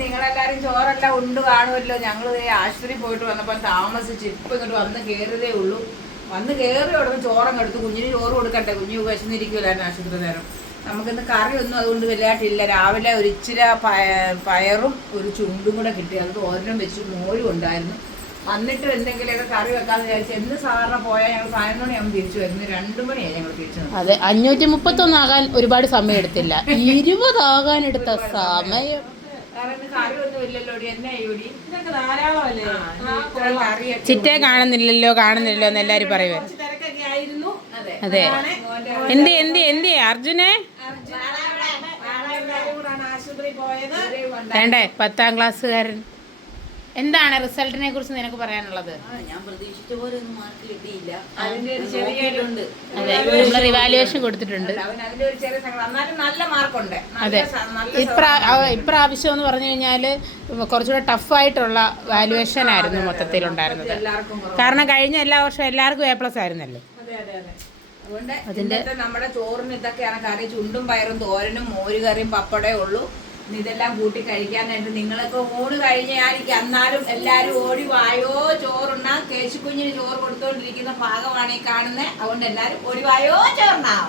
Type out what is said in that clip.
നിങ്ങളെല്ലാരും ചോറെല്ലാം ഉണ്ട് കാണുമല്ലോ. ഞങ്ങൾ ആശുപത്രി പോയിട്ട് വന്നപ്പോൾ താമസിച്ച് ഇപ്പം ഇങ്ങോട്ട് വന്ന് കയറിയതേ ഉള്ളൂ. വന്ന് കയറി ഉടനെ ചോറങ്ങ് എടുത്ത് കുഞ്ഞിന് ചോറ് കൊടുക്കട്ടെ. കുഞ്ഞ് വിശന്നിരിക്കുമല്ലായിരുന്നു ആശുപത്രി നേരം. നമുക്കിന്ന് കറിയൊന്നും അതുകൊണ്ട് വലുതായിട്ടില്ല. രാവിലെ ഒരു ഇച്ചിരി പയറും ഒരു ചുണ്ടും കൂടെ കിട്ടി. അത് തോരനും വെച്ച് മോരും ഉണ്ടായിരുന്നു. വന്നിട്ട് എന്തെങ്കിലുമൊക്കെ കറി വെക്കാന്ന് വിചാരിച്ചു. എന്ന് സാധാരണ പോയാൽ ഞങ്ങൾ 11 മണിയാകുമ്പോൾ തിരിച്ചു വരുന്നത്. 2 മണിയായി ഞങ്ങൾ തിരിച്ചു വന്നത്. അതെ, 531 ആകാൻ ഒരുപാട് സമയം എടുത്തില്ല, 20 ആകാൻ എടുത്ത സമയം. കറിയൊന്നും ഇല്ലല്ലോ എന്നാ ഇവിടെ ചിറ്റയെ കാണുന്നില്ലല്ലോ എന്ന് എല്ലാരും പറയുവേ. അതെ, എന്തി അർജുനെ വേണ്ടേ 10ാം ക്ലാസ്സുകാരൻ. എന്താണ് റിസൾട്ടിനെ കുറിച്ച് നിനക്ക് പറയാനുള്ളത്? ഞാൻ പ്രതീക്ഷിച്ച പോലെ ഒന്നും മാർക്ക് കിട്ടിയില്ല. അതെ, നമ്മൾ റിവാലുവേഷൻ കൊടുത്തിട്ടുണ്ട്. അതെ, ഇപ്രാവശ്യം എന്ന് പറഞ്ഞു കഴിഞ്ഞാൽ കുറച്ചുകൂടെ ടഫായിട്ടുള്ള വാലുവേഷൻ ആയിരുന്നു മൊത്തത്തിലുണ്ടായിരുന്നത്. കാരണം കഴിഞ്ഞ എല്ലാ വർഷവും എല്ലാവർക്കും A+ ആയിരുന്നല്ലോ. അതുകൊണ്ട് അതിന്റെ നമ്മുടെ ചോറിന് ഇതൊക്കെയാണ് കറി. ചുണ്ടും പയറും തോരനും മോരുകറിയും പപ്പടേ ഉള്ളൂ. ഇതെല്ലാം കൂട്ടി കഴിക്കാനായിട്ട് നിങ്ങളൊക്കെ ഊണ് കഴിഞ്ഞായിരിക്കും. എന്നാലും എല്ലാരും ഓടി വായോ ചോറുണ്ണാം. കേശുക്കുഞ്ഞിന് ചോറ് കൊടുത്തോണ്ടിരിക്കുന്ന ഭാഗമാണ് ഈ കാണുന്നത്. അതുകൊണ്ട് എല്ലാരും ഓടി വായോ ചോറുണ്ണാം.